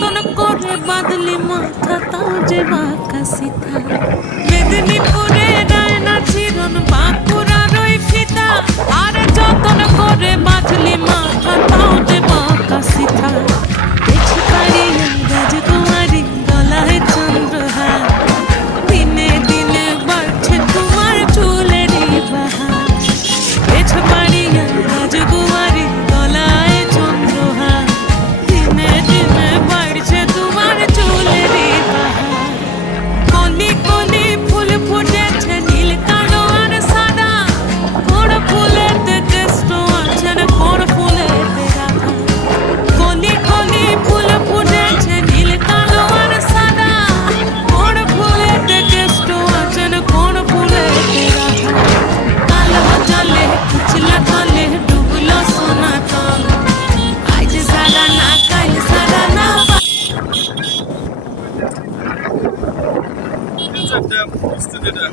যতন করে বাঁধলি মাথা তাও যে বাঁকা সিথা মেদিনীপুরে রায়না চিরন বাঁকুড়ার ওই ফিতা আর যতন করে বাঁধলি মাথা তাও যে বাঁকা সিথা দেখি পারি রাজকুমারী গলায় চন্দ্রহার দিনে দিনে বাড়ছে তোমার চুলেরই বাহার দেখি পারি রাজকুমারী গলায় চন্দ্রহার দিনে দিনে বাড়ছে তোমার চুলেরই বাহার কলি কলি ফুল ফুটেছে নীল কালো আর সাদা কোন ফুলেতে কেষ্ট আছে কোন ফুলেতে রাধা কলি কলি ফুল ফুটেছে নীল কালো আর সাদা কোন ফুলেতে কেষ্ট আছে কোন ফুলেতে রাধা কালো জলে কুচলা তলে ডুবলো সোনা তল আজ সারা না কাল সারা না Jetzt hat der Puste wieder.